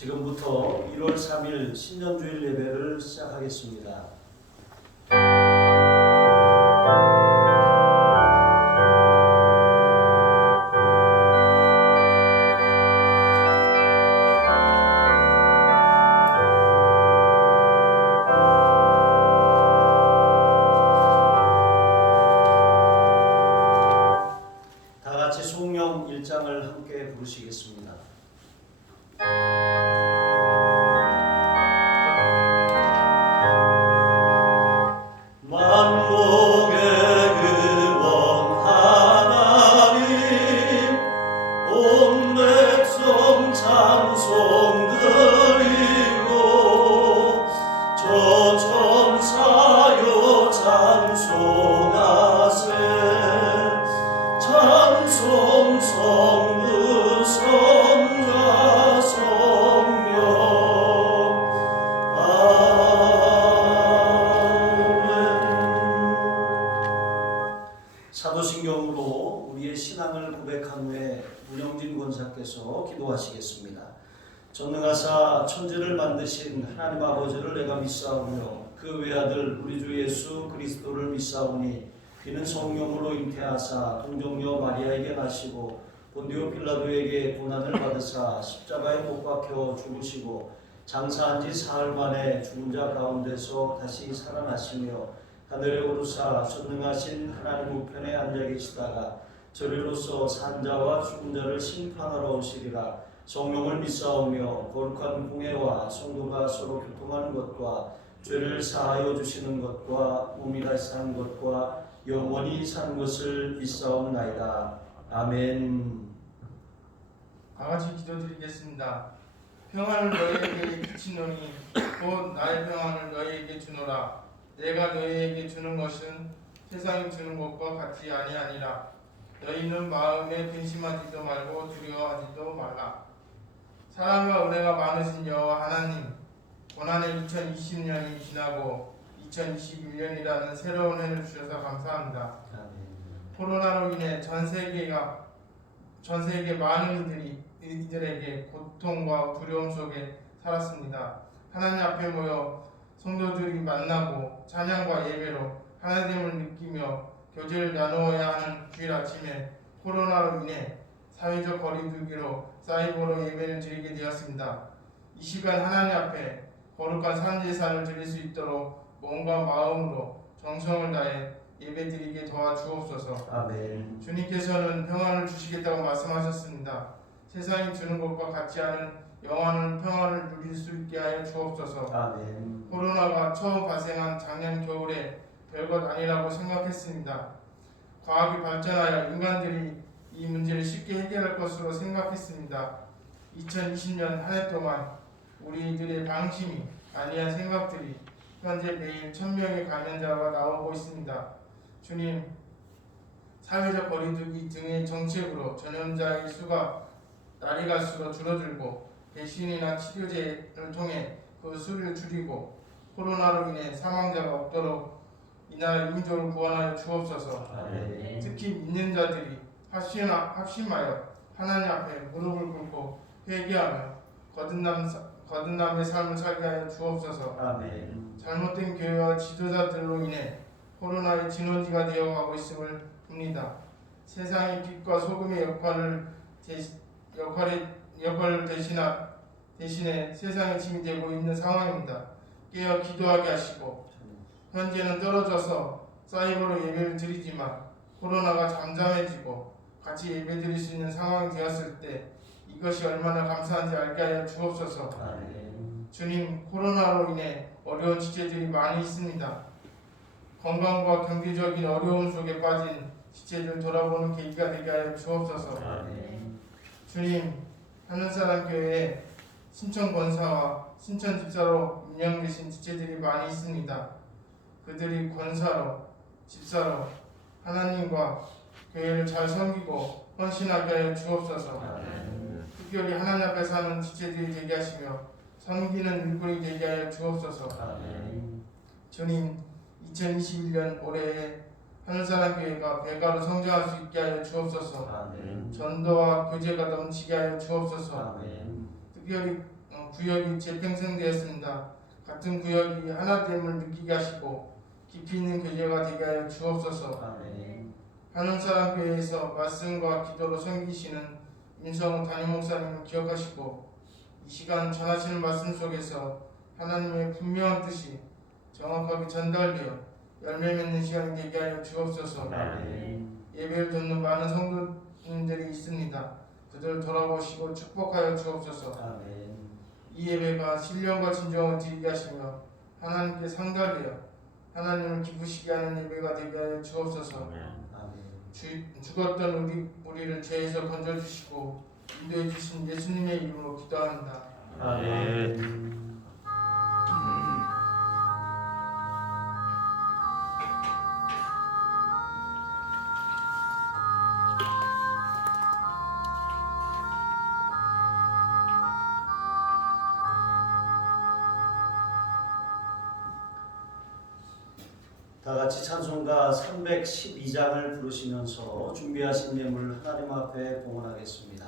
지금부터 1월 3일 신년주일 예배를 시작하겠습니다. 다 같이 송영 1장을 함께 부르시겠습니다. 사도신경으로 우리의 신앙을 고백한 후에 문영진 권사께서 기도하시겠습니다. 전능하사 천지를 만드신 하나님 아버지를 내가 믿사오며 그 외아들 우리 주 예수 그리스도를 믿사오니 그는 성령으로 잉태하사 동정녀 마리아에게 나시고 본디오 빌라도에게 고난을 받으사 십자가에 못 박혀 죽으시고 장사한 지 사흘 만에 죽은 자 가운데서 다시 살아나시며 하늘에 오르사 전능하신 하나님 우편에 앉아 계시다가 저리로서 산자와 죽은 자를 심판하러 오시리라. 성령을 믿사오며 거룩한 공회와 성도가 서로 교통하는 것과 죄를 사하여 주시는 것과 몸이 다시 사는 것과 영원히 사는 것을 믿사옵나이다. 아멘. 다같이 기도드리겠습니다. 평안을 너희에게 끼치노니 곧 나의 평안을 너희에게 주노라. 내가 너희에게 주는 것은 세상이 주는 것과 같이 아니하니라. 너희는 마음에 근심하지도 말고 두려워하지도 말라. 사랑과 은혜가 많으신 여호와 하나님, 고난의 2020년이 지나고 2021년이라는 새로운 해를 주셔서 감사합니다. 코로나로 인해 전 세계 많은 이들에게 고통과 두려움 속에 살았습니다. 하나님 앞에 모여 성도들이 만나고 찬양과 예배로 하나됨을 느끼며 교제를 나누어야 하는 주일 아침에 코로나로 인해 사회적 거리두기로 사이버로 예배를 드리게 되었습니다. 이 시간 하나님 앞에 거룩한 산제사를 드릴 수 있도록 몸과 마음으로 정성을 다해 예배드리게 도와주옵소서. 아멘. 주님께서는 평안을 주시겠다고 말씀하셨습니다. 세상이 주는 것과 같지 않은 영원한 평안을 누릴 수 있게 하여 주옵소서. 아멘. 코로나가 처음 발생한 작년 겨울에 별것 아니라고 생각했습니다. 과학이 발전하여 인간들이 이 문제를 쉽게 해결할 것으로 생각했습니다. 2020년 한 해 동안 우리들의 방심이 아니한 생각들이 현재 매일 1000명의 감염자가 나오고 있습니다. 주님, 사회적 거리두기 등의 정책으로 전염자의 수가 날이 갈수록 줄어들고 백신이나 치료제를 통해 그 수를 줄이고 코로나로 인해 사망자가 없도록 이 나라 민족을 구원하여 주옵소서. 아멘. 특히 믿는 자들이 합심하여 하나님 앞에 무릎을 꿇고 회개하며 거듭남의 삶을 살게 하여 주옵소서. 아멘. 잘못된 교회와 지도자들로 인해 코로나의 진원지가 되어가고 있음을 봅니다. 세상의 빛과 소금의 역할을 대신에 세상의 짐이 되고 있는 상황입니다. 깨어 기도하게 하시고 현재는 떨어져서 사이버로 예배를 드리지만 코로나가 잠잠해지고 같이 예배드릴 수 있는 상황이 되었을 때 이것이 얼마나 감사한지 알게 하여 주옵소서. 아멘. 주님, 코로나로 인해 어려운 지체들이 많이 있습니다. 건강과 경제적인 어려움 속에 빠진 지체들 돌아보는 계기가 되게 하여 주옵소서. 아멘. 주님, 하늘사람 교회에 신천 권사와 신천 집사로 임명되신 지체들이 많이 있습니다. 그들이 권사로, 집사로 하나님과 교회를 잘 섬기고 헌신하게 하여 주옵소서. 아멘. 특별히 하나님 앞에 사는 지체들이 되게 하시며 섬기는 일꾼이 되게 하여 주옵소서. 아멘. 주님, 2021년 올해에 하늘사람 교회가 배가로 성장할 수 있게 하여 주옵소서. 아멘. 전도와 교제가 넘치게 하여 주옵소서. 아멘. 특별히 구역이 재편성되었습니다. 같은 구역이 하나됨을 느끼게 하시고 깊이 있는 교제가 되게 하여 주옵소서. 아멘. 하늘사람 교회에서 말씀과 기도로 섬기시는 임성훈 담임 목사님을 기억하시고 이 시간 전하시는 말씀 속에서 하나님의 분명한 뜻이 정확하게 전달되어 열매 맺는 시간이 되게 하여 주옵소서. 아멘. 예배를 듣는 많은 성도님들이 있습니다. 그들 돌아보시고 축복하여 주옵소서. 아멘. 이 예배가 신령과 진정을 드리게 하시며 하나님께 상달되어 하나님을 기쁘시게 하는 예배가 되게 하여 주옵소서. 아멘. 죽었던 우리를 죄에서 건져주시고 인도해 주신 예수님의 이름으로 기도합니다. 아멘. 다 같이 찬송가 312장을 부르시면서 준비하신 예물 하나님 앞에 봉헌하겠습니다.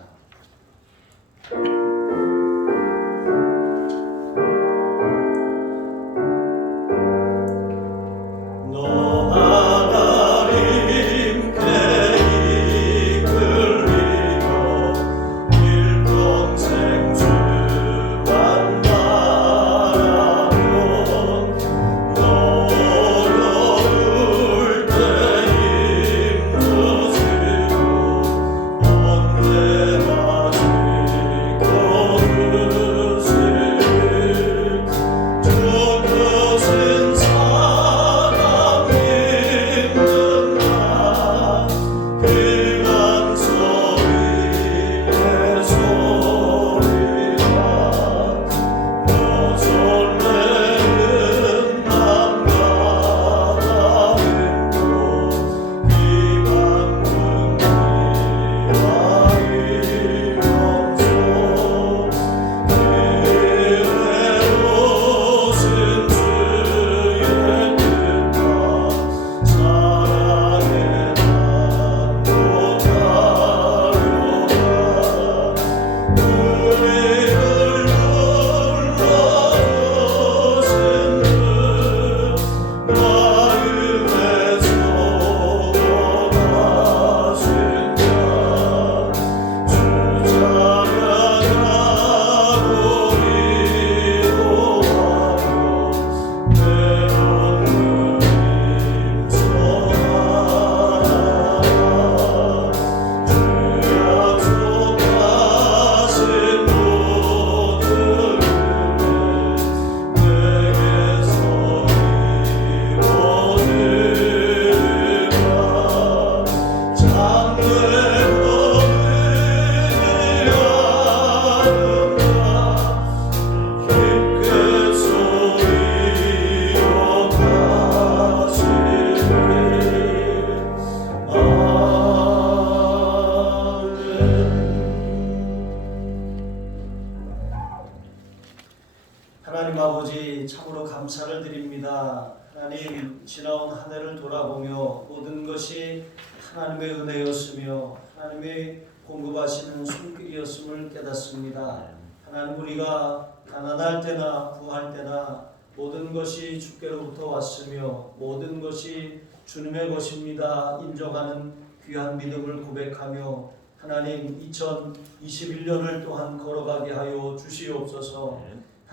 하나님 아버지 참으로 감사를 드립니다. 하나님 지나온 한 해를 돌아보며 모든 것이 하나님의 은혜였으며 하나님의 공급하시는 손길이었음을 깨닫습니다. 하나님 우리가 가난할 때나 부할 때나 모든 것이 주께로부터 왔으며 모든 것이 주님의 것입니다. 인정하는 귀한 믿음을 고백하며 하나님 2021년을 또한 걸어가게 하여 주시옵소서.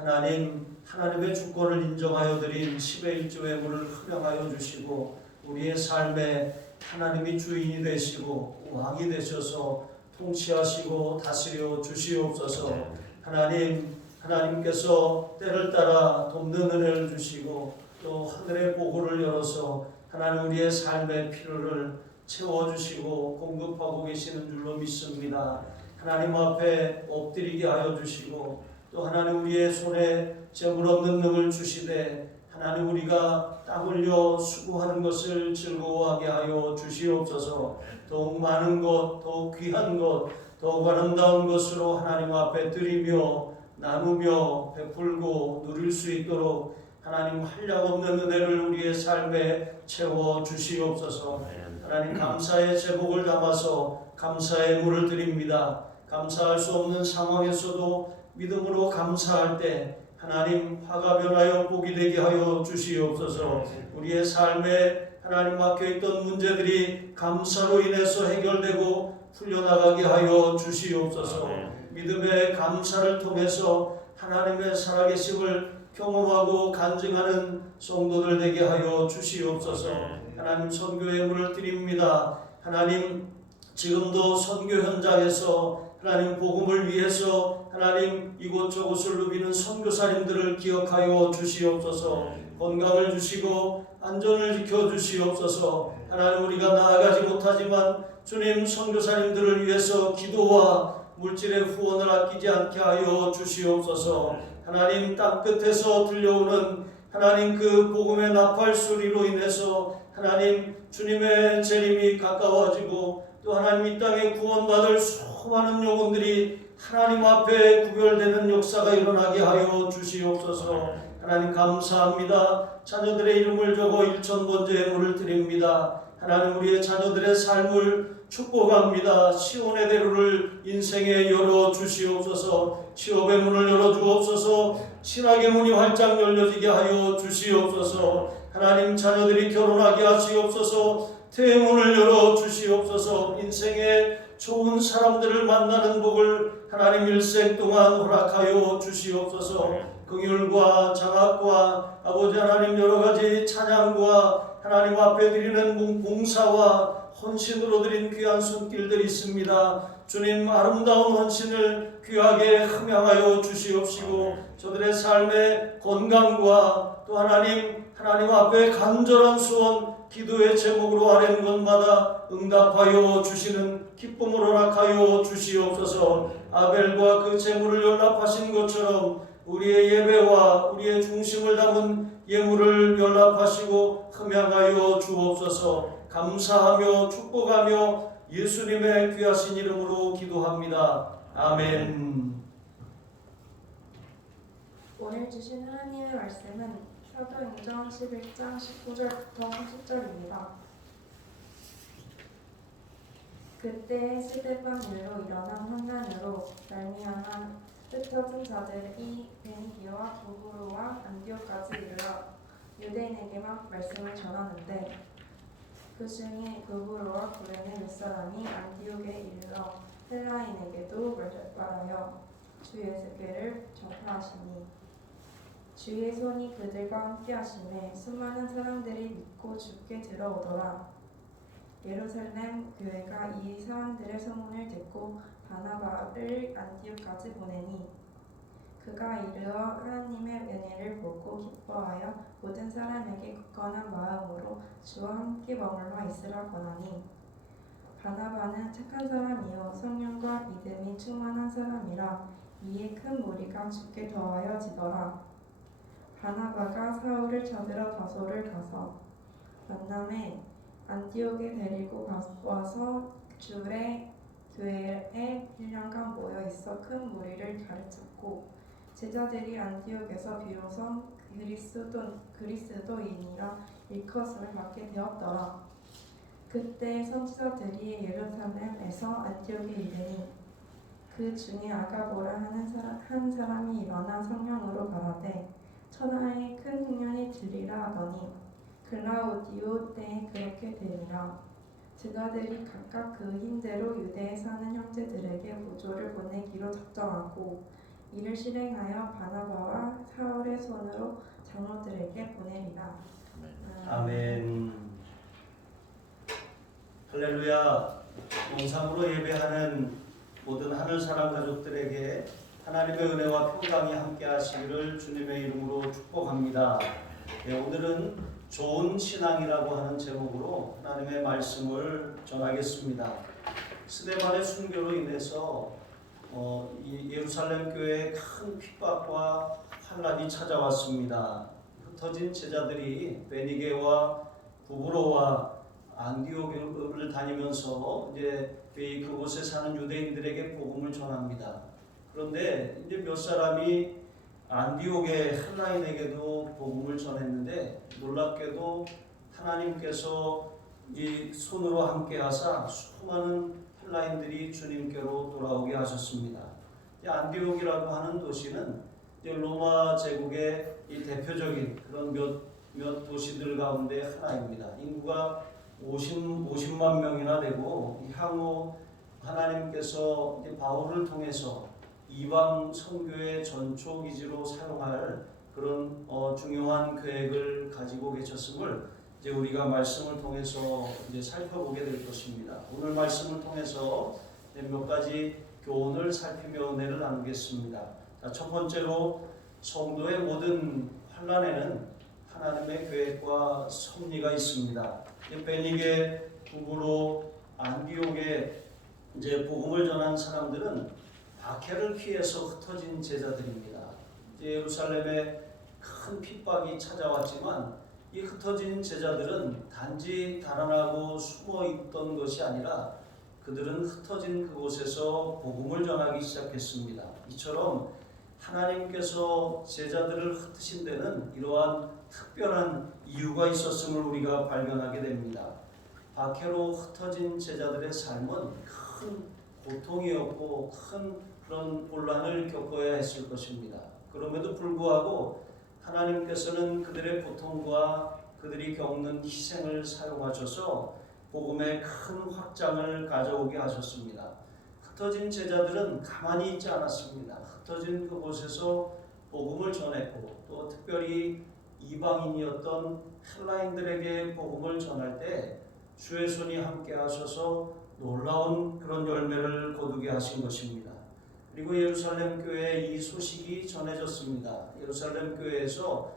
하나님의 주권을 인정하여 드린 10의 1조 예물을 허락하여 주시고 우리의 삶에 하나님이 주인이 되시고 왕이 되셔서 통치하시고 다스려 주시옵소서. 하나님께서 때를 따라 돕는 은혜를 주시고 또 하늘의 보고를 열어서 하나님 우리의 삶의 필요를 채워주시고 공급하고 계시는 줄로 믿습니다. 하나님 앞에 엎드리게 하여 주시고 또 하나님 우리의 손에 재물 없는 능을 주시되 하나님 우리가 땀 흘려 수고하는 것을 즐거워하게 하여 주시옵소서. 더욱 많은 것, 더욱 귀한 것, 더욱 아름다운 것으로 하나님 앞에 드리며 나누며 베풀고 누릴 수 있도록 하나님 한량없는 은혜를 우리의 삶에 채워 주시옵소서. 하나님 감사의 제복을 담아서 감사의 물을 드립니다. 감사할 수 없는 상황에서도 믿음으로 감사할 때 하나님 화가 변하여 복이 되게 하여 주시옵소서. 우리의 삶에 하나님 막혀있던 문제들이 감사로 인해서 해결되고 풀려나가게 하여 주시옵소서. 믿음의 감사를 통해서 하나님의 살아계심을 경험하고 간증하는 성도들 되게 하여 주시옵소서. 하나님 선교의 문을 드립니다. 하나님 지금도 선교 현장에서 하나님 복음을 위해서 하나님 이곳저곳을 누비는 선교사님들을 기억하여 주시옵소서. 건강을 주시고 안전을 지켜주시옵소서. 하나님 우리가 나아가지 못하지만 주님 선교사님들을 위해서 기도와 물질의 후원을 아끼지 않게 하여 주시옵소서. 하나님 땅끝에서 들려오는 하나님 그 복음의 나팔 소리로 인해서 하나님 주님의 재림이 가까워지고 또 하나님 이 땅에 구원받을 수많은 영혼들이 하나님 앞에 구별되는 역사가 일어나게 하여 주시옵소서. 하나님 감사합니다. 자녀들의 이름을 적어 1000번째 예물을 드립니다. 하나님 우리의 자녀들의 삶을 축복합니다. 시온의 대로를 인생에 열어 주시옵소서. 취업의 문을 열어 주옵소서. 신학의 문이 활짝 열려지게 하여 주시옵소서. 하나님 자녀들이 결혼하게 하시옵소서. 대문을 열어 주시옵소서. 인생에 좋은 사람들을 만나는 복을 하나님 일생 동안 허락하여 주시옵소서. 긍휼과 장학과 아버지 하나님 여러 가지 찬양과 하나님 앞에 드리는 봉사와 헌신으로 드린 귀한 손길들이 있습니다. 주님 아름다운 헌신을 귀하게 흠양하여 주시옵시고 저들의 삶의 건강과 또 하나님 앞에 간절한 소원 기도의 제목으로 아뢰는 것마다 응답하여 주시는 기쁨을 허락하여 주시옵소서. 아벨과 그 제물을 연락하신 것처럼 우리의 예배와 우리의 중심을 담은 예물을 연락하시고 흠양하여 주옵소서. 감사하며 축복하며 예수님의 귀하신 이름으로 기도합니다. 아멘. 오늘 주신 하나님의 말씀은 사도행전 11장 19절부터 30절입니다. 그때 스데반일로 일어난 환난으로 말미암아 흩어진 자들이 베니게와 부브로와 안디오까지 이르러 유대인에게만 말씀을 전하는데 그 중에 부브로와 구레네 몇 사람이 안디옥에 이르러 헬라인에게도 말하여 주 예수께를 전파하시니 주의 손이 그들과 함께 하심에 수많은 사람들이 믿고 주께 들어오더라. 예루살렘 교회가 이 사람들의 소문을 듣고 바나바를 안디옥까지 보내니 그가 이르러 하나님의 은혜를 보고 기뻐하여 모든 사람에게 굳건한 마음으로 주와 함께 머물러 있으라 권하니 바나바는 착한 사람이요 성령과 믿음이 충만한 사람이라 이에 큰 무리가 주께 더하여 지더라. 바나바가 사울을 찾으러 다소를 가서 만남에 안디옥에 데리고 와서 주의 교회에 1년간 모여 있어 큰 무리를 가르쳤고 제자들이 안디옥에서 비로소 그리스도인이라 일컬음을 받게 되었더라. 그때 선지자들이 예루살렘에서 안디옥에 이르니 그 중에 아가보라 하는 한 사람이 일어나 성령으로 말하되 천하에 큰 흉년이 들리라 하더니 글라우디오 때에 그렇게 되니라. 제자들이 각각 그 힘대로 유대에 사는 형제들에게 보조를 보내기로 작정하고 이를 실행하여 바나바와 사울의 손으로 장로들에게 보내리라. 아멘. 할렐루야. 영상으로 예배하는 모든 하늘 사람 가족들에게 하나님의 은혜와 평강이 함께 하시기를 주님의 이름으로 축복합니다. 오늘은 좋은 신앙이라고 하는 제목으로 하나님의 말씀을 전하겠습니다. 스데반의 순교로 인해서 이 예루살렘 교회에 큰 핍박과 환난이 찾아왔습니다. 흩어진 제자들이 베니게와 부브로와 안디옥을 다니면서 이제 그곳에 사는 유대인들에게 복음을 전합니다. 그런데 이제 몇 사람이 안디옥의 헬라인에게도 복음을 전했는데 놀랍게도 하나님께서 이 손으로 함께 하사 수많은 헬라인들이 주님께로 돌아오게 하셨습니다. 안디옥이라고 하는 도시는 이제 로마 제국의 이 대표적인 그런 몇 도시들 가운데 하나입니다. 인구가 50만 명이나 되고 향후 하나님께서 이제 바울을 통해서 이방 선교의 전초 기지로 사용할 그런 중요한 계획을 가지고 계셨음을 이제 우리가 말씀을 통해서 이제 살펴보게 될 것입니다. 오늘 말씀을 통해서 몇 가지 교훈을 살피며 은혜를 나누겠습니다. 자, 첫 번째로 성도의 모든 환난에는 하나님의 계획과 섭리가 있습니다. 베니게 북으로 안디옥에 이제 복음을 전한 사람들은 박해를 피해서 흩어진 제자들입니다. 예루살렘에 큰 핍박이 찾아왔지만 이 흩어진 제자들은 단지 달아나고 숨어 있던 것이 아니라 그들은 흩어진 그곳에서 복음을 전하기 시작했습니다. 이처럼 하나님께서 제자들을 흩으신 데는 이러한 특별한 이유가 있었음을 우리가 발견하게 됩니다. 박해로 흩어진 제자들의 삶은 큰 고통이었고 큰 그런 혼란을 겪어야 했을 것입니다. 그럼에도 불구하고 하나님께서는 그들의 고통과 그들이 겪는 희생을 사용하셔서 복음의 큰 확장을 가져오게 하셨습니다. 흩어진 제자들은 가만히 있지 않았습니다. 흩어진 그곳에서 복음을 전했고 또 특별히 이방인이었던 헬라인들에게 복음을 전할 때 주의 손이 함께 하셔서 놀라운 그런 열매를 거두게 하신 것입니다. 그리고 예루살렘 교회에 이 소식이 전해졌습니다. 예루살렘 교회에서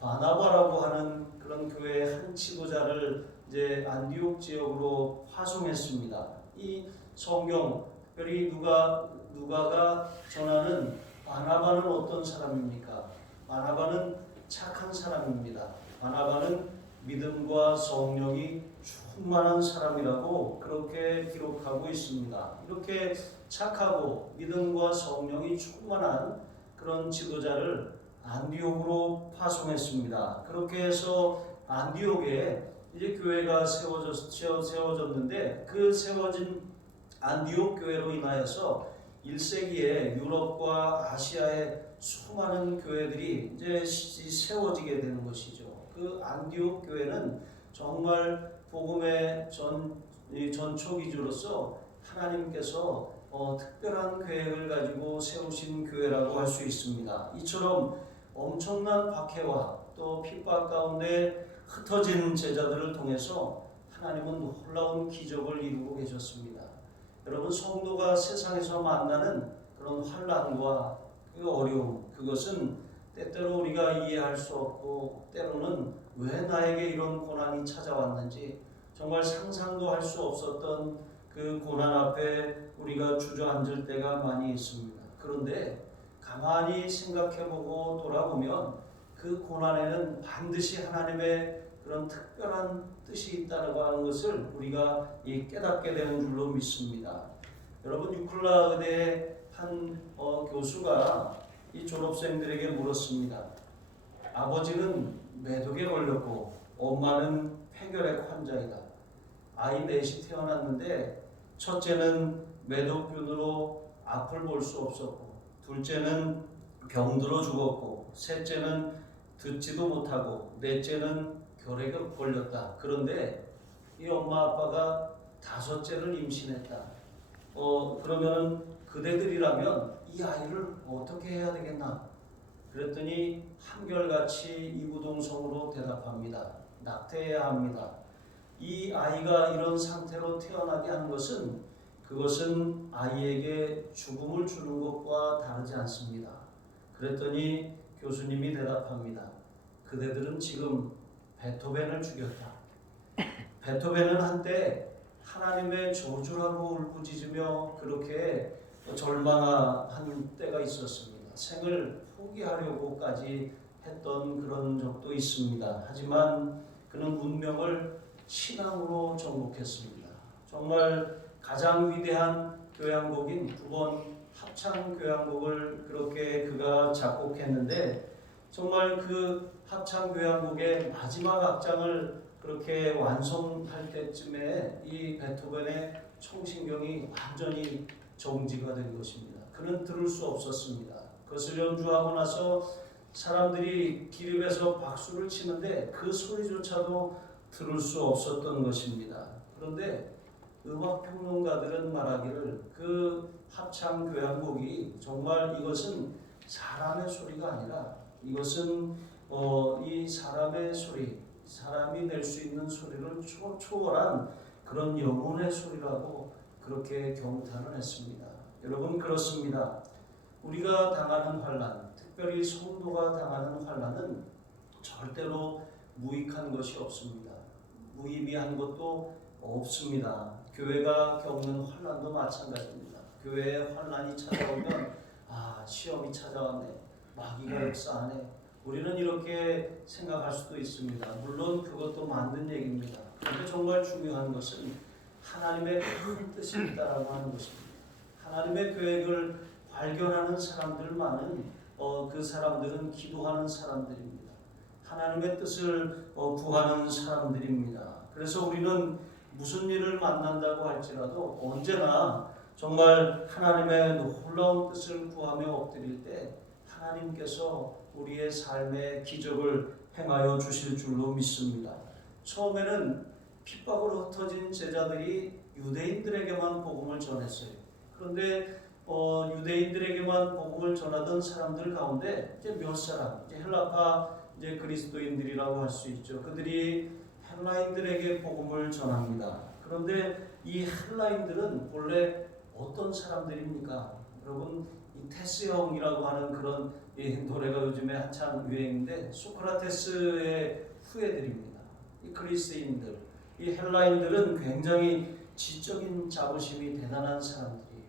바나바라고 하는 그런 교회의 한 지도자를 이제 안디옥 지역으로 파송했습니다. 이 성경 특별히 누가가 전하는 바나바는 어떤 사람입니까? 바나바는 착한 사람입니다. 바나바는 믿음과 성령이 충만한 사람이라고 그렇게 기록하고 있습니다. 이렇게 착하고 믿음과 성령이 충만한 그런 지도자를 안디옥으로 파송했습니다. 그렇게 해서 안디옥에 이제 교회가 세워졌는데 그 세워진 안디옥 교회로 인하여서 1세기에 유럽과 아시아의 수많은 교회들이 이제 세워지게 되는 것이죠. 그 안디옥 교회는 정말 복음의 전초기주로서 하나님께서 특별한 계획을 가지고 세우신 교회라고 할 수 있습니다. 이처럼 엄청난 박해와 또 핍박 가운데 흩어진 제자들을 통해서 하나님은 놀라운 기적을 이루고 계셨습니다. 여러분, 성도가 세상에서 만나는 그런 환난과 그 어려움, 그것은 때때로 우리가 이해할 수 없고 때로는 왜 나에게 이런 고난이 찾아왔는지 정말 상상도 할 수 없었던 그 고난 앞에 우리가 주저앉을 때가 많이 있습니다. 그런데 가만히 생각해보고 돌아보면 그 고난에는 반드시 하나님의 그런 특별한 뜻이 있다고 하는 것을 우리가 깨닫게 되는 줄로 믿습니다. 여러분, 유클라 의대의 한 교수가 이 졸업생들에게 물었습니다. 아버지는 매독에 걸렸고 엄마는 폐결핵 환자이다. 아이 넷이 태어났는데 첫째는 매독균으로 앞을 볼 수 없었고, 둘째는 병들어 죽었고, 셋째는 듣지도 못하고, 넷째는 결핵에 걸렸다. 그런데 이 엄마 아빠가 다섯째를 임신했다. 그러면 그대들이라면 이 아이를 어떻게 해야 되겠나? 그랬더니 한결같이 이구동성으로 대답합니다. 낙태해야 합니다. 이 아이가 이런 상태로 태어나게 하는 것은 그것은 아이에게 죽음을 주는 것과 다르지 않습니다. 그랬더니 교수님이 대답합니다. 그대들은 지금 베토벤을 죽였다. 베토벤은 한때 하나님의 저주라고 울부짖으며 그렇게 절망한 때가 있었습니다. 생을 포기하려고까지 했던 그런 적도 있습니다. 하지만 그는 운명을 신앙으로 정복했습니다. 정말 가장 위대한 교향곡인 9번 합창 교향곡을 그렇게 그가 작곡했는데 정말 그 합창 교향곡의 마지막 악장을 그렇게 완성할 때쯤에 이 베토벤의 총신경이 완전히 정지가 된 것입니다. 그는 들을 수 없었습니다. 그것을 연주하고 나서 사람들이 기립에서 박수를 치는데 그 소리조차도 들을 수 없었던 것입니다. 그런데 음악평론가들은 말하기를 그 합창 교향곡이 정말 이것은 사람의 소리가 아니라 이것은 이 사람의 소리, 사람이 낼 수 있는 소리를 초월한 그런 영혼의 소리라고 그렇게 경탄을 했습니다. 여러분, 그렇습니다. 우리가 당하는 환난, 특별히 성도가 당하는 환난은 절대로 무익한 것이 없습니다. 무의미한 것도 없습니다. 교회가 겪는 환난도 마찬가지입니다. 교회에 환난이 찾아오면 시험이 찾아왔네, 마귀가 역사하네, 우리는 이렇게 생각할 수도 있습니다. 물론 그것도 맞는 얘기입니다. 그런데 정말 중요한 것은 하나님의 큰 뜻이 있다라고 하는 것입니다. 하나님의 계획을 발견하는 사람들만은 그 사람들은 기도하는 사람들입니다. 하나님의 뜻을 구하는 사람들입니다. 그래서 우리는 무슨 일을 만난다고 할지라도 언제나 정말 하나님의 놀라운 뜻을 구하며 엎드릴 때 하나님께서 우리의 삶의 기적을 행하여 주실 줄로 믿습니다. 처음에는 핍박으로 흩어진 제자들이 유대인들에게만 복음을 전했어요. 그런데 유대인들에게만 복음을 전하던 사람들 가운데 이제 몇 사람, 이제 헬라파 그리스도인들이라고 할 수 있죠. 그들이 헬라인들에게 복음을 전합니다. 그런데 이 헬라인들은 본래 어떤 사람들입니까? 여러분, 이 테스 형이라고 하는 그런 노래가 요즘에 한참 유행인데 소크라테스의 후예들입니다. 이 그리스인들, 이 헬라인들은 굉장히 지적인 자부심이 대단한 사람들이에요.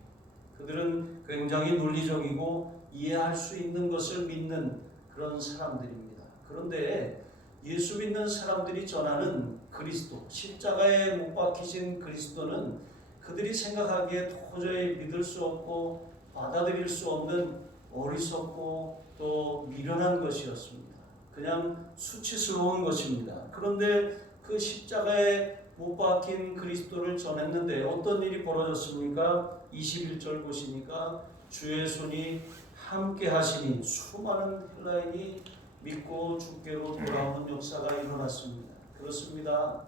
그들은 굉장히 논리적이고 이해할 수 있는 것을 믿는 그런 사람들입니다. 그런데 예수 믿는 사람들이 전하는 그리스도, 십자가에 못 박히신 그리스도는 그들이 생각하기에 도저히 믿을 수 없고 받아들일 수 없는 어리석고 또 미련한 것이었습니다. 그냥 수치스러운 것입니다. 그런데 그 십자가에 못 박힌 그리스도를 전했는데 어떤 일이 벌어졌습니까? 21절 보시니까 주의 손이 함께 하시니 수많은 헬라인이 믿고 주께로 돌아오는 역사가 일어났습니다. 그렇습니다.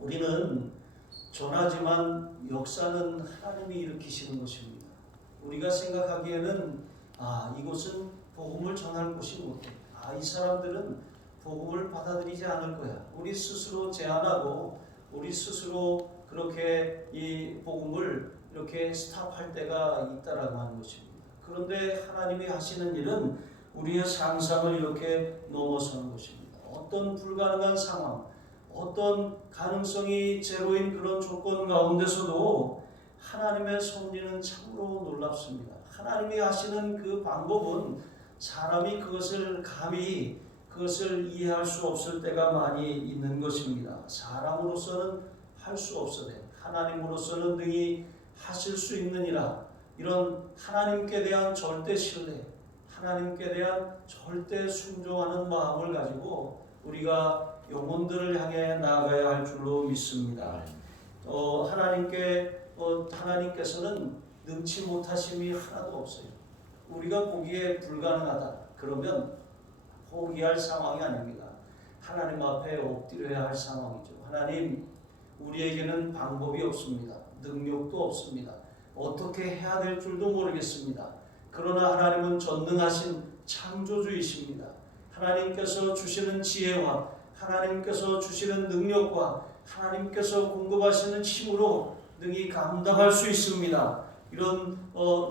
우리는 전하지만 역사는 하나님이 일으키시는 것입니다. 우리가 생각하기에는 이곳은 복음을 전할 곳이 못해. 이 사람들은 복음을 받아들이지 않을 거야. 우리 스스로 제안하고 우리 스스로 그렇게 이 복음을 이렇게 스탑할 때가 있다라고 하는 것입니다. 그런데 하나님이 하시는 일은 우리의 상상을 이렇게 넘어서는 것입니다. 어떤 불가능한 상황, 어떤 가능성이 제로인 그런 조건 가운데서도 하나님의 섭리는 참으로 놀랍습니다. 하나님이 하시는 그 방법은 사람이 그것을 감히 그것을 이해할 수 없을 때가 많이 있는 것입니다. 사람으로서는 할 수 없으되 하나님으로서는 능히 하실 수 있느니라. 이런 하나님께 대한 절대 신뢰, 하나님께 대한 절대 순종하는 마음을 가지고 우리가 영혼들을 향해 나아가야 할 줄로 믿습니다. 하나님께서는 능치 못하심이 하나도 없어요. 우리가 보기에 불가능하다 그러면 포기할 상황이 아닙니다. 하나님 앞에 엎드려야 할 상황이죠. 하나님, 우리에게는 방법이 없습니다. 능력도 없습니다. 어떻게 해야 될 줄도 모르겠습니다. 그러나 하나님은 전능하신 창조주이십니다. 하나님께서 주시는 지혜와 하나님께서 주시는 능력과 하나님께서 공급하시는 힘으로 능히 감당할 수 있습니다. 이런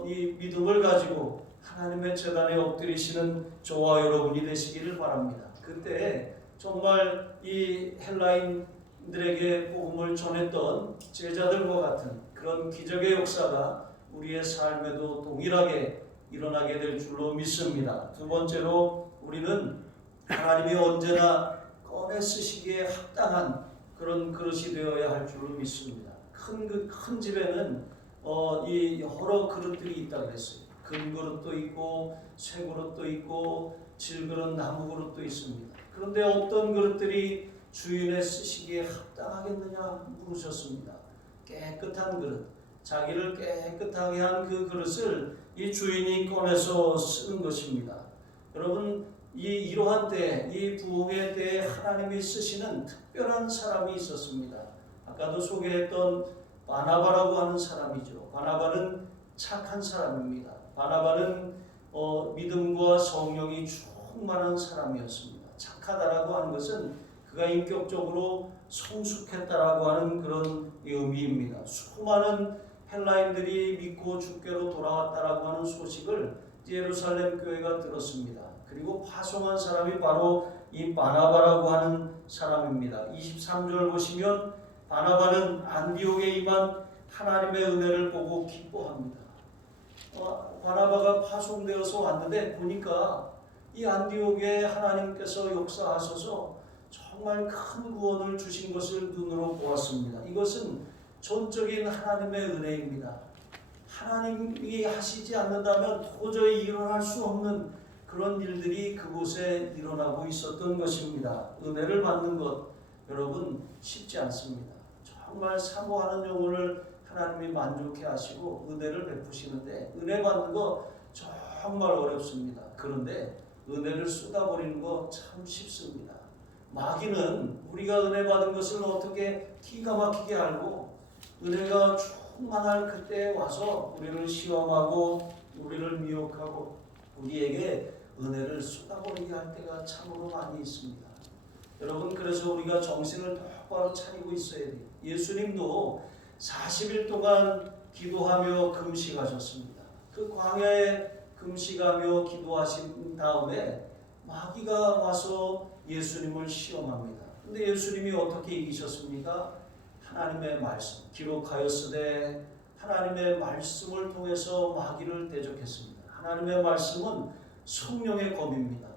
이 믿음을 가지고 하나님의 제단에 엎드리시는 저와 여러분이 되시기를 바랍니다. 그때 정말 이 헬라인들에게 복음을 전했던 제자들과 같은 그런 기적의 역사가 우리의 삶에도 동일하게 일어나게 될 줄로 믿습니다. 두 번째로 우리는 하나님이 언제나 꺼내 쓰시기에 합당한 그런 그릇이 되어야 할 줄로 믿습니다. 큰 집에는 이 여러 그릇들이 있다 그랬어요. 금 그릇도 있고 쇠 그릇도 있고 질그릇 나무 그릇도 있습니다. 그런데 어떤 그릇들이 주인의 쓰시기에 합당하겠느냐 물으셨습니다. 깨끗한 그릇, 자기를 깨끗하게 한 그 그릇을 이 주인이 꺼내서 쓰는 것입니다. 여러분, 이러한 때, 이 부흥의 때에 하나님이 쓰시는 특별한 사람이 있었습니다. 아까도 소개했던 바나바라고 하는 사람이죠. 바나바는 착한 사람입니다. 바나바는 믿음과 성령이 충만한 사람이었습니다. 착하다라고 하는 것은 그가 인격적으로 성숙했다라고 하는 그런 의미입니다. 수많은 헬라인들이 믿고 주께로 돌아왔다라고 하는 소식을 예루살렘 교회가 들었습니다. 그리고 파송한 사람이 바로 이 바나바라고 하는 사람입니다. 23절 보시면 바나바는 안디옥에 임한 하나님의 은혜를 보고 기뻐합니다. 바나바가 파송되어서 왔는데 보니까 이 안디옥에 하나님께서 역사하셔서 정말 큰 구원을 주신 것을 눈으로 보았습니다. 이것은 전적인 하나님의 은혜입니다. 하나님이 하시지 않는다면 도저히 일어날 수 없는 그런 일들이 그곳에 일어나고 있었던 것입니다. 은혜를 받는 것 여러분 쉽지 않습니다. 정말 사모하는 영혼을 하나님이 만족해 하시고 은혜를 베푸시는데 은혜 받는 거 정말 어렵습니다. 그런데 은혜를 쏟아버리는 거 참 쉽습니다. 마귀는 우리가 은혜 받은 것을 어떻게 기가 막히게 알고 은혜가 충만할 그때에 와서 우리를 시험하고 우리를 미혹하고 우리에게 은혜를 쏟아버리게 할 때가 참으로 많이 있습니다. 여러분, 그래서 우리가 정신을 똑바로 차리고 있어야 돼요. 예수님도 40일 동안 기도하며 금식하셨습니다. 그 광야에 금식하며 기도하신 다음에 마귀가 와서 예수님을 시험합니다. 근데 예수님이 어떻게 이기셨습니까? 하나님의 말씀, 기록하였으되 하나님의 말씀을 통해서 마귀를 대적했습니다. 하나님의 말씀은 성령의 검입니다.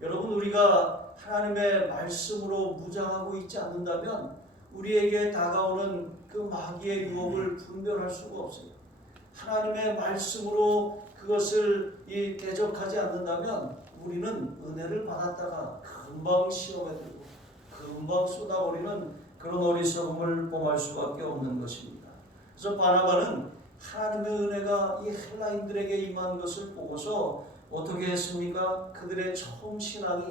여러분, 우리가 하나님의 말씀으로 무장하고 있지 않는다면 우리에게 다가오는 그 마귀의 유혹을 분별할 수가 없어요. 하나님의 말씀으로 그것을 대적하지 않는다면 우리는 은혜를 받았다가 금방 시험에 들고 금방 쏟아버리는 그런 어리석음을 범할 수밖에 없는 것입니다. 그래서 바나바는 하나님의 은혜가 이 헬라인들에게 임한 것을 보고서 어떻게 했습니까? 그들의 처음 신앙이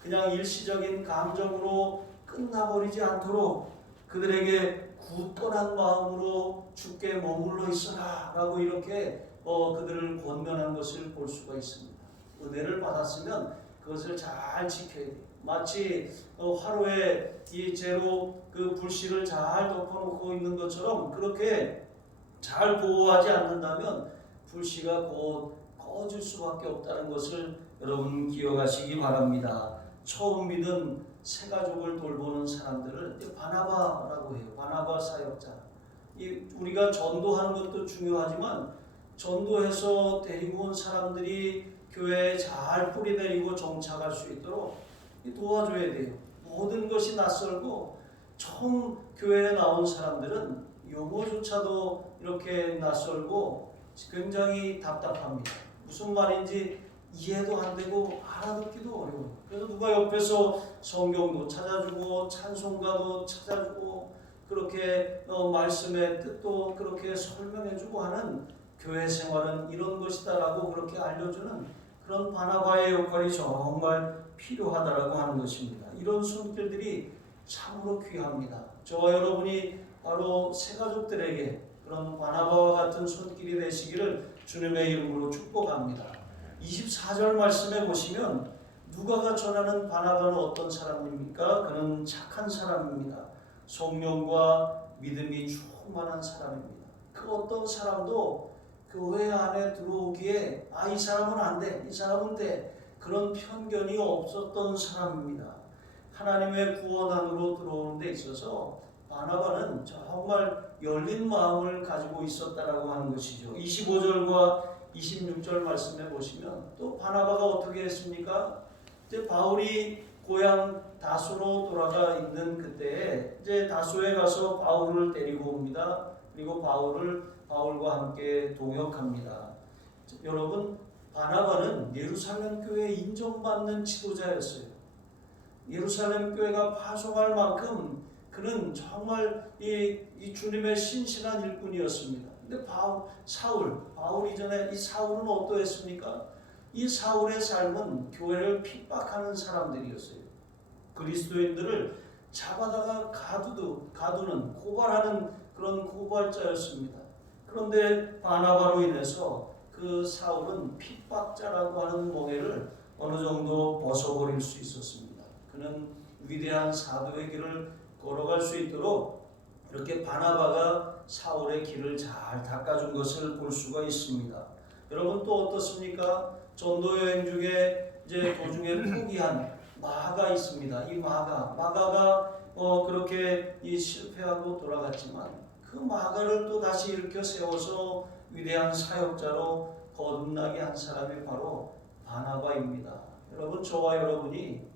그냥 일시적인 감정으로 끝나버리지 않도록 그들에게 굳건한 마음으로 주께 머물러 있어라 라고 이렇게 그들을 권면한 것을 볼 수가 있습니다. 은혜를 받았으면 그것을 잘 지켜야 돼요. 마치 화로에 이 재로 그 불씨를 잘 덮어놓고 있는 것처럼 그렇게 잘 보호하지 않는다면 불씨가 곧 꺼질 수밖에 없다는 것을 여러분 기억하시기 바랍니다. 처음 믿은 새 가족을 돌보는 사람들을 바나바라고 해요. 바나바 사역자. 우리가 전도하는 것도 중요하지만 전도해서 데리고 온 사람들이 교회에 잘 뿌리 내리고 정착할 수 있도록 도와줘야 돼요. 모든 것이 낯설고 처음 교회에 나온 사람들은 용어조차도 이렇게 낯설고 굉장히 답답합니다. 무슨 말인지 이해도 안 되고 알아듣기도 어려워요. 그래서 누가 옆에서 성경도 찾아주고 찬송가도 찾아주고 그렇게 말씀의 뜻도 그렇게 설명해주고 하는 교회 생활은 이런 것이다라고 그렇게 알려주는 그런 바나바의 역할이 정말 필요하다라고 하는 것입니다. 이런 손길들이 참으로 귀합니다. 저와 여러분이 바로 새가족들에게 그런 바나바와 같은 손길이 되시기를 주님의 이름으로 축복합니다. 24절 말씀에 보시면 누가가 전하는 바나바는 어떤 사람입니까? 그는 착한 사람입니다. 성령과 믿음이 충만한 사람입니다. 그 어떤 사람도 교회 안에 들어오기에 이 사람은 안 돼, 이 사람은 돼 그런 편견이 없었던 사람입니다. 하나님의 구원 안으로 들어오는 데 있어서 바나바는 정말 열린 마음을 가지고 있었다라고 하는 것이죠. 25절과 26절 말씀해 보시면 또 바나바가 어떻게 했습니까? 이제 바울이 고향 다소로 돌아가 있는 그때에 이제 다소에 가서 바울을 데리고 옵니다. 그리고 바울과 함께 동역합니다. 여러분, 바나바는 예루살렘 교회에 인정받는 지도자였어요. 예루살렘 교회가 파송할 만큼 그는 정말 이 주님의 신실한 일꾼이었습니다. 근데 바울 이전에 이 사울은 어떠했습니까? 이 사울의 삶은 교회를 핍박하는 사람들이었어요. 그리스도인들을 잡아다가 가두는 고발하는 그런 고발자였습니다. 그런데 바나바로 인해서 그 사울은 핍박자라고 하는 멍에를 어느 정도 벗어버릴 수 있었습니다. 그는 위대한 사도의 길을 걸어갈 수 있도록 이렇게 바나바가 사울의 길을 잘 닦아준 것을 볼 수가 있습니다. 여러분 또 어떻습니까? 전도 여행 중에 이제 도중에 포기한 마가 있습니다. 이 마가가 그렇게 실패하고 돌아갔지만 그 마가를 또 다시 일으켜 세워서 위대한 사역자로 거듭나게 한 사람이 바로 바나바입니다. 여러분 저와 여러분이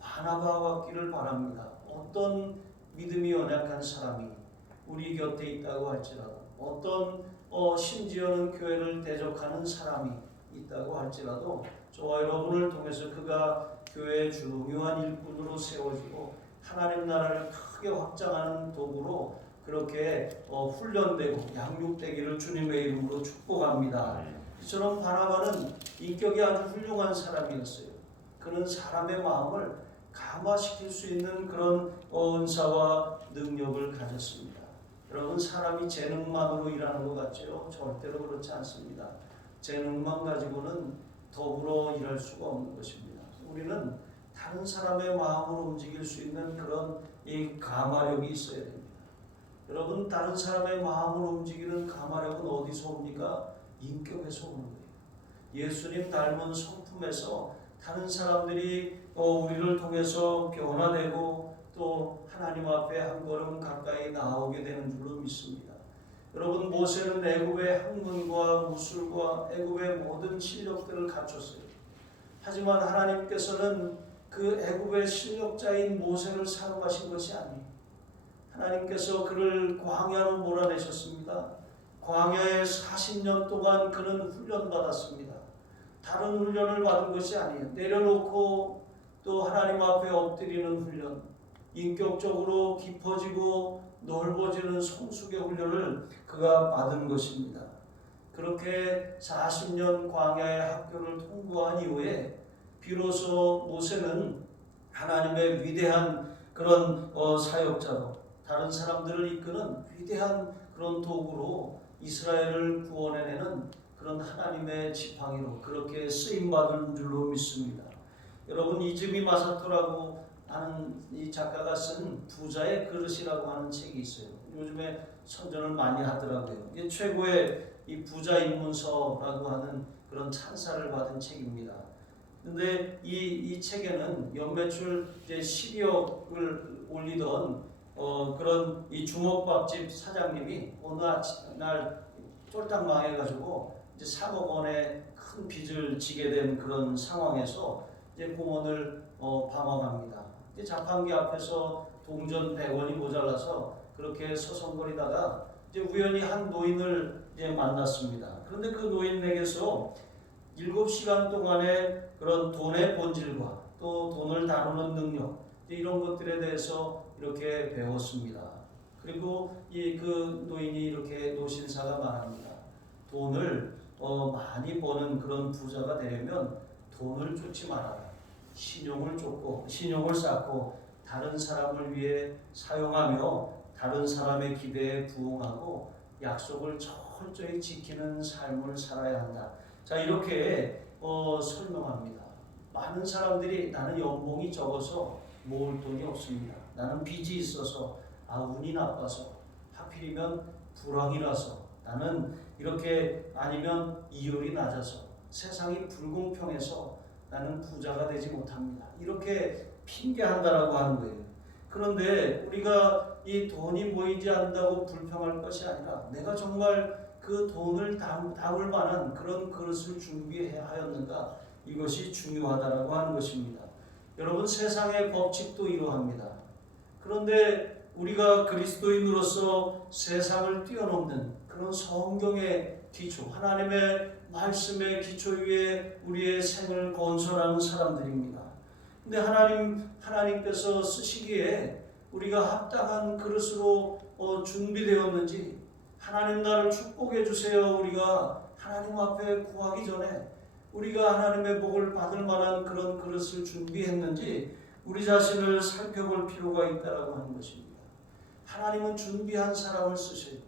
바나바와 같기를 바랍니다. 어떤 믿음이 연약한 사람이 우리 곁에 있다고 할지라도 어떤 심지어는 교회를 대적하는 사람이 있다고 할지라도 저와 여러분을 통해서 그가 교회의 중요한 일꾼으로 세워지고 하나님 나라를 크게 확장하는 도구로 그렇게 훈련되고 양육되기를 주님의 이름으로 축복합니다. 이처럼 바나바는 인격이 아주 훌륭한 사람이었어요. 그는 사람의 마음을 감화시킬 수 있는 그런 은사와 능력을 가졌습니다. 여러분 사람이 재능만으로 일하는 것 같죠? 절대로 그렇지 않습니다. 재능만 가지고는 더불어 일할 수가 없는 것입니다. 우리는 다른 사람의 마음을 움직일 수 있는 그런 이 감화력이 있어야 됩니다. 여러분 다른 사람의 마음을 움직이는 감화력은 어디서 옵니까? 인격에서 오는 거예요. 예수님 닮은 성품에서 다른 사람들이 우리를 통해서 변화되고 또 하나님 앞에 한 걸음 가까이 나오게 되는 줄로 믿습니다. 여러분 모세는 애굽의 학문과 무술과 애굽의 모든 실력들을 갖췄어요. 하지만 하나님께서는 그 애굽의 실력자인 모세를 사용하신 것이 아니에요. 하나님께서 그를 광야로 몰아내셨습니다. 광야에 40년 동안 그는 훈련받았습니다. 다른 훈련을 받은 것이 아니에요. 내려놓고 또 하나님 앞에 엎드리는 훈련, 인격적으로 깊어지고 넓어지는 성숙의 훈련을 그가 받은 것입니다. 그렇게 40년 광야의 학교를 통과한 이후에 비로소 모세는 하나님의 위대한 그런 사역자로 다른 사람들을 이끄는 위대한 그런 도구로 이스라엘을 구원해내는 그런 하나님의 지팡이로 그렇게 쓰임받은 줄로 믿습니다. 여러분 이즈미 마사토라고 하는 이 작가가 쓴 부자의 그릇이라고 하는 책이 있어요. 요즘에 선전을 많이 하더라고요. 이게 최고의 이 부자 입문서라고 하는 그런 찬사를 받은 책입니다. 근데 이 책에는 연매출 이제 12억을 올리던 그런 이 주먹밥집 사장님이 어느 날 쫄딱 망해가지고 이제 3억 원의 큰 빚을 지게 된 그런 상황에서 이제 공원을 방황합니다. 이제 자판기 앞에서 동전 100원이 모자라서 그렇게 서성거리다가 이제 우연히 한 노인을 이제 만났습니다. 그런데 그 노인에게서 7시간 동안의 그런 돈의 본질과 또 돈을 다루는 능력 이런 것들에 대해서 이렇게 배웠습니다. 그리고 그 노인이 이렇게 노신사가 말합니다. 돈을 많이 버는 그런 부자가 되려면 돈을 쫓지 말아라. 신용을 쌓고 다른 사람을 위해 사용하며 다른 사람의 기대에 부응하고 약속을 철저히 지키는 삶을 살아야 한다. 자 이렇게 설명합니다. 많은 사람들이 나는 연봉이 적어서 모을 돈이 없습니다. 나는 빚이 있어서 운이 나빠서 하필이면 불황이라서 나는 이렇게 아니면 이율이 낮아서 세상이 불공평해서 나는 부자가 되지 못합니다. 이렇게 핑계한다라고 하는 거예요. 그런데 우리가 이 돈이 모이지 않는다고 불평할 것이 아니라 내가 정말 그 돈을 담을 만한 그런 그릇을 준비해야 하였는가 이것이 중요하다라고 하는 것입니다. 여러분 세상의 법칙도 이러합니다. 그런데 우리가 그리스도인으로서 세상을 뛰어넘는 그런 성경의 기초, 하나님의 말씀의 기초 위에 우리의 생을 건설하는 사람들입니다. 근데 하나님께서 쓰시기에 우리가 합당한 그릇으로 준비되었는지 하나님 나를 축복해 주세요. 우리가 하나님 앞에 구하기 전에 우리가 하나님의 복을 받을 만한 그런 그릇을 준비했는지 우리 자신을 살펴볼 필요가 있다라고 하는 것입니다. 하나님은 준비한 사람을 쓰셔요.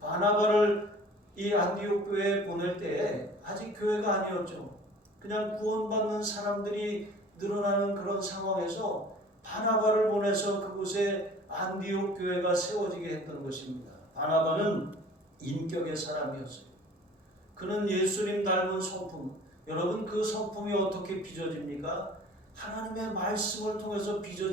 바나바를 이 안디옥 교회에 보낼 때에 아직 교회가 아니었죠. 그냥 구원받는 사람들이 늘어나는 그런 상황에서 바나바를 보내서 그곳에 안디옥 교회가 세워지게 했던 것입니다. 바나바는 인격의 사람이었어요. 그는 예수님 닮은 성품, 여러분 그 성품이 어떻게 빚어집니까? 하나님의 말씀을 통해서 빚어집니다.